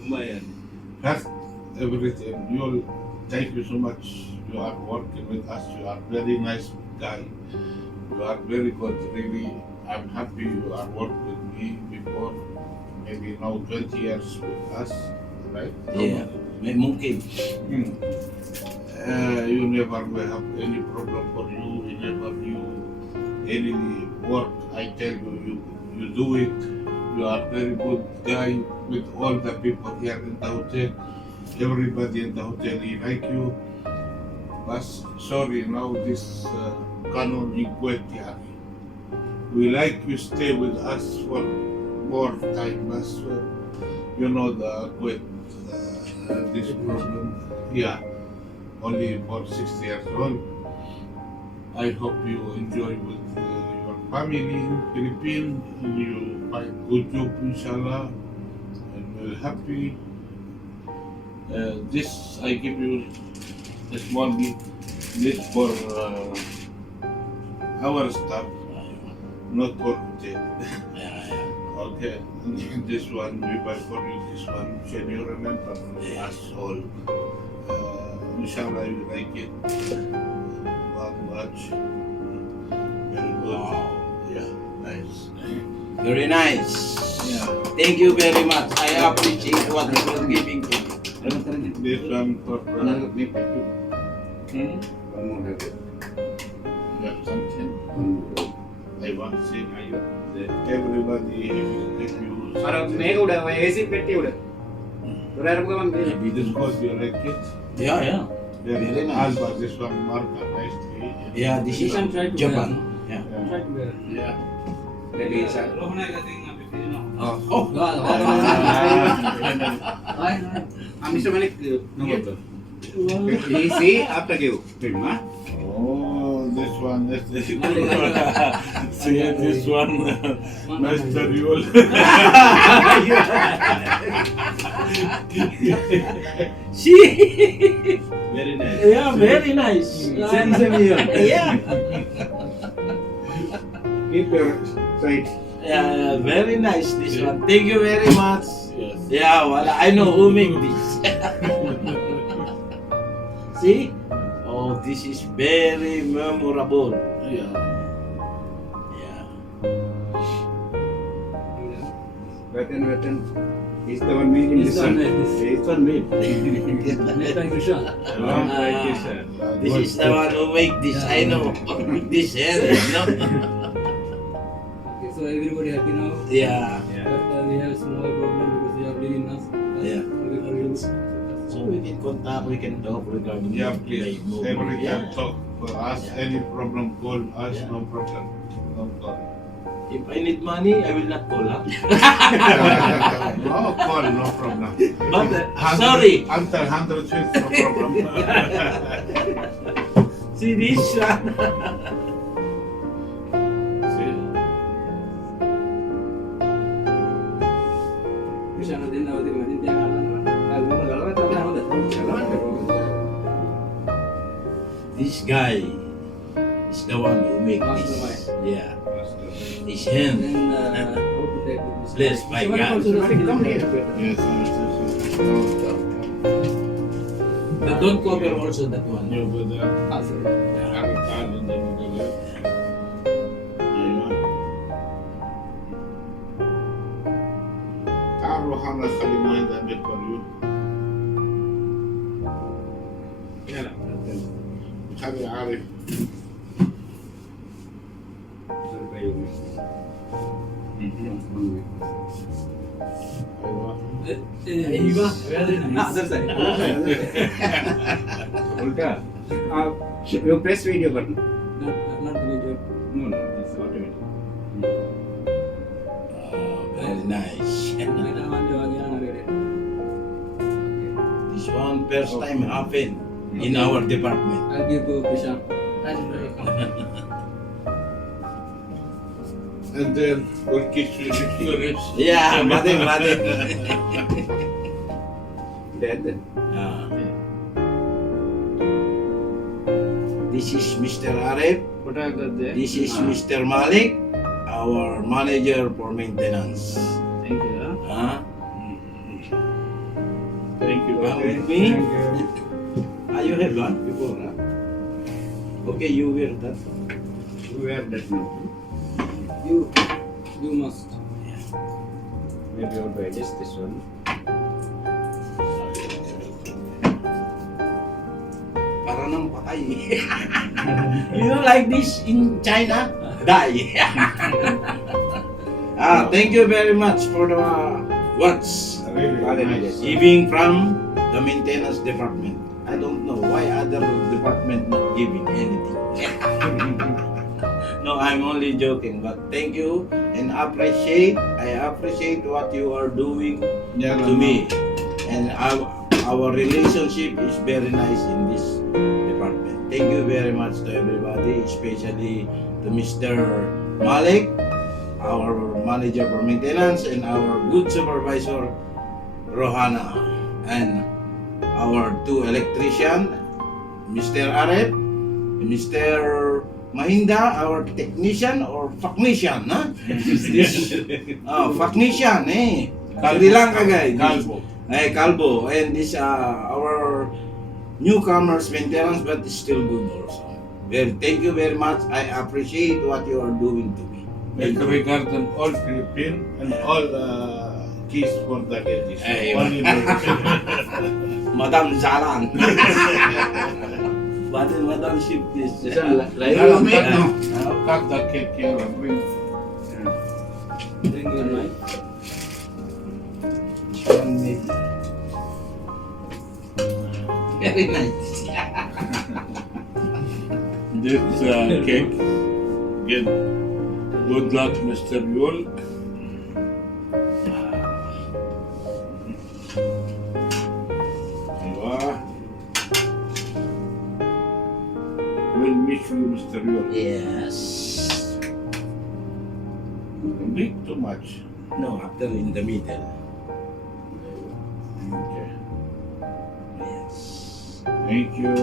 Lumayan. That's everything. Thank you so much. You are working with us. You are very nice guy. You are very good. Really, I'm happy you are working with me before. Maybe now 20 years with us, right? Yeah, may mungkin. You never will have any problem for you. You never knew any work. I tell you, you do it. You are very good guy with all the people here in the hotel. Everybody in the hotel, he like you. But sorry, now this canon equality. We like you stay with us for more time. But you know the quit this problem. Yeah, only for 60 years old. I hope you enjoy with your family in Philippines. You find good job, inshallah, and we're happy. This I give you a small list for our staff, not for hotel. Okay, and this one we buy for you. This one, can you remember us all? Inshallah, you like it. One much. Very good. Wow. Yeah, nice. Very nice. Yeah. Thank you very much. I appreciate what you are giving to me. This one for yeah, something. I want to say that everybody, if you Mega udah, AC peti udah. Udah bukan bang. because you like it. Yeah, yeah. Then Very nice. Alba, this one marker nicely. Yeah, this is can try to Japan. Yeah. Try to wear. Yeah. Jadi saya. Oh, Amis mana ke nomor tu? AC apa kau? Prima. Oh, this one, this see this one, Master Yul. see. Very nice. Yeah, very nice. Same here. Yeah. Keep your side. Yeah, very nice this one. Thank you very much. Yes. Yeah, well, I know who make this. See? Oh, this is very memorable. Yeah. Yeah. Weten. Is the one made in this one. This one made. Made by Krishan. This is the one who make this. I know. This hair, you know? Okay, so everybody happy now? Yeah. But we have small problem because we are leaving us. Yeah. Maybe for you. So we can contact, we can talk regarding Yeah, the please. movie. Every Yeah. time talk for us. Any problem, call us. Yeah. No problem. No problem. If I need money, I will not call up. No call, no problem. But sorry. Until 100 feet, no problem. See this one. See? Krishan din na din din tiang alam naman. Kalau kalau tahu tahu dah. This guy is the one who make this. Yeah. His hand. Then how to take this? Blessed by God. Come here. Yes, yes, yes. No, But don't cover also that one. you go there. Ah, Araw and then you go there. تعالوا حنا خلي ما عندنا بيت you. يلا خلي عارف. Iba. Ah, sorry. Ulta. You press video button. Not the video. No, it's automatic. Very nice. Kita mandi lagi yang ada. This one first time happen in our department. I'll give you Krishan. And then we'll kiss you next to this. Yeah, bading. Dead. This is Mr. Arif. What are the? This is Mr. Malik, our manager for maintenance. Thank you. Huh? you. Wow, Okay, with me? thank you. You have one before, huh? Okay, you wear that. Where that now? You must. Maybe I'll buy this one. Para nang patay. You know, like this in China? Die. Thank you very much for the watch. Really nice. Giving from the maintenance department. I don't know why other department not giving anything. No, I'm only joking, but thank you and I appreciate what you are doing to me. And our relationship is very nice in this department. Thank you very much to everybody, especially to Mr. Malik, our manager for maintenance, and our good supervisor, Rohana, and our two electrician, Mr. Araw, Mr. Mahinda, our technician or facnician, huh? Facnician, eh. Kalbi lang kagay. Calvo. Calvo. And this our newcomers maintenance, but it's still good also. Thank you very much. I appreciate what you are doing to me. Make regard on all Philippine and all keys for the ladies. Ay, Only Madam Zalang. Madam ship this. Layo lang. cut the cake here and bring. Bring your mic. Very nice. This cake. Get good luck, Mr. Yul. We'll miss you, Mr. Yul. Yes. Big too much. No, after in the middle. Okay. Yes. Thank you.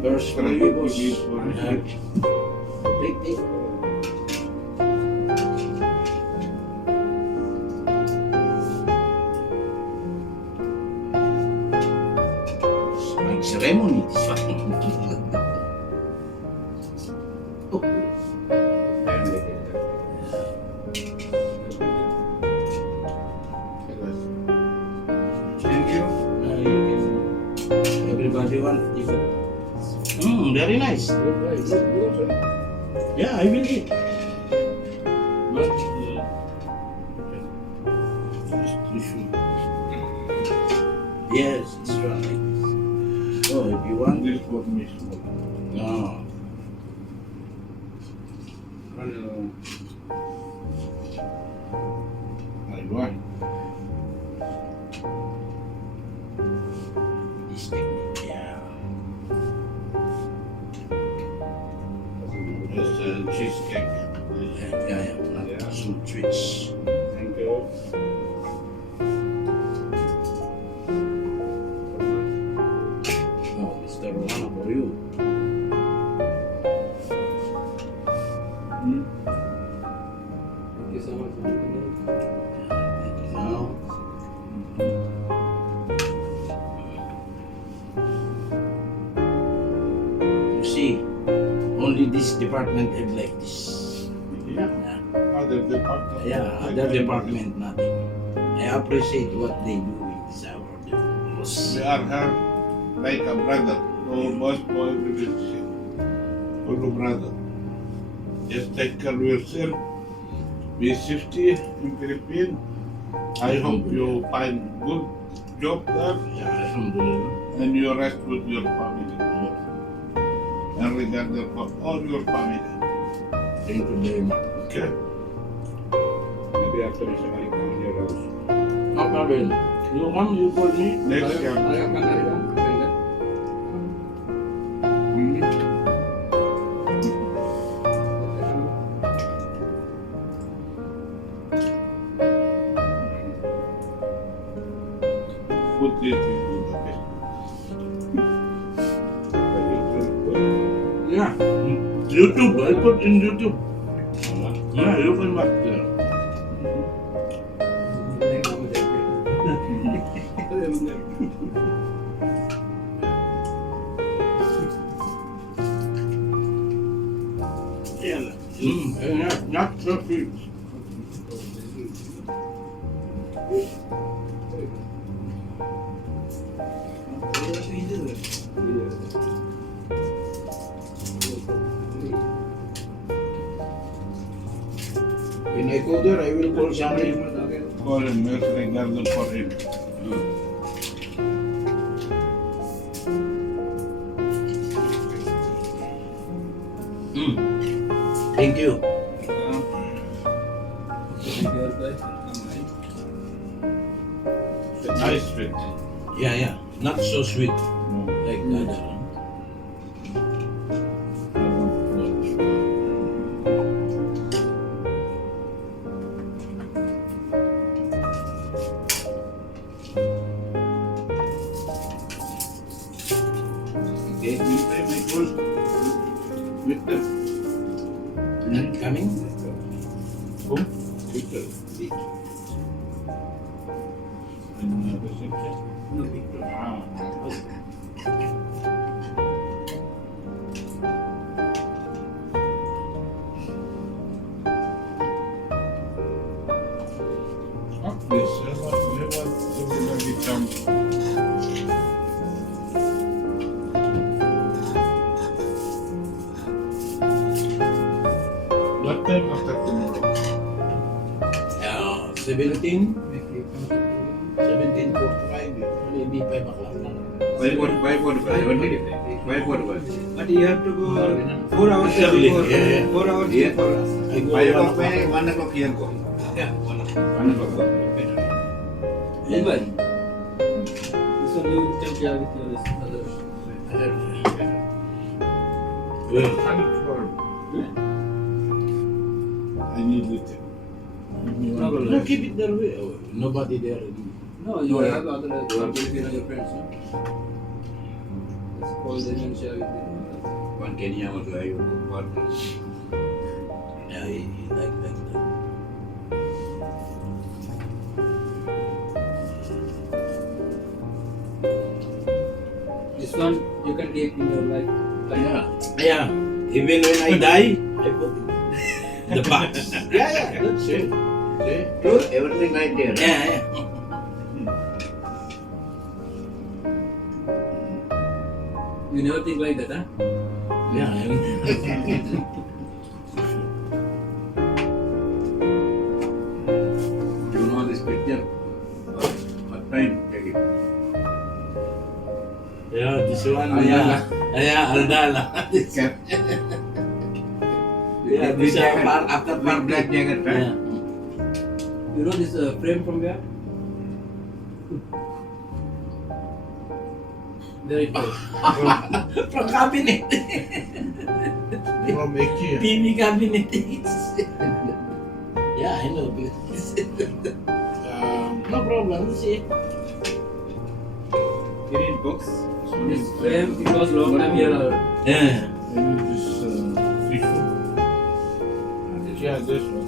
Verse for you, boss. Take. Like ceremony, this one. Oh. Thank you. Everybody want different. Very nice. Yeah, I will eat. But this tissue. Yes, it's right. Oh, if you want. This for me. No. I want. This technique, yeah. It's a cheesecake. Yeah. Not some treats. Thank you. Oh, Mr. Rohana for you. Thank you so much. Thank you now. You see, only this department have like this. Yeah. Other department. Yeah, other department nothing. I appreciate what they do with this hour. Boss. We are here like a brother. No boss, no everything. Follow brother. Just take care of yourself. Be safety in Philippines. I hope you find good job there Yeah, alhamdulillah. and you rest with your family. And regard for all your family. Thank you very much. Okay? Maybe after Mr. Malik come in your house. No problem. You come, you call me. Next year. Ayah kan dari kan? Put this into the best. Yeah. YouTube, I put in YouTube. Yeah, you can back there. Not so sweet. When I go there, I will call somebody. Call him, make a garden for him. Thank you. Nice sweet. Yeah. Not so sweet like the other. Okay, you play my goals with them. Not coming? Who? Victor. And reception? No, Victor. This everybody come. What time after tomorrow? 17? 17:45. Maybe 5 o'clock. 5:45. But you have to go 4 hours Early, before. yeah. 4 hours Yeah. before us. I go 5 1 o'clock, o'clock. 1 o'clock here go. Yeah, 1 o'clock go. Mumbai. This one you take care with your others. Well, I need it. no, keep it that way. Oh, nobody there. No, you have other Filipino your friends, no? Just call them and share with them. One Kenya also I will go for. Yeah, he like that. This one you can take in your life. Yeah. Even when I die, I put it in the box. Yeah, that's it. See? True, everything right there. Yeah. You never think like that, huh? Yeah. You know this picture? What time? Take it. Yeah, this one. Aldala. Yeah, Aldala. Cap. Yeah, this after One black jacket, right? Yeah. You know this frame from where? Very close. From cabinet. From IKEA. TV cabinet. Yeah, I know. No problem. See. You need books? This frame, it was long time here. Yeah. I need this fish food. Yeah, this one.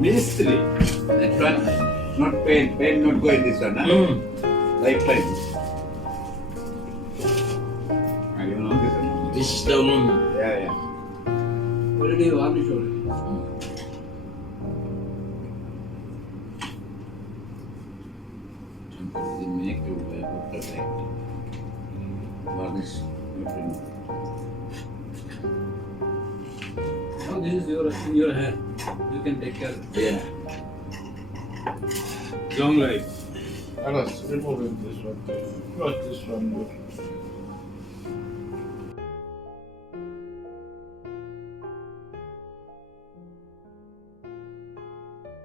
Ministry. That one, not pain. Pain not go in this one, huh? Lifetime. You know this one? This is the one. Yeah. Already you have to show it. Sometimes they make you perfect. Varnish. Now this is in your hand. You can take care. Yeah. Long life. Alas, remove this one. Not this one. Good.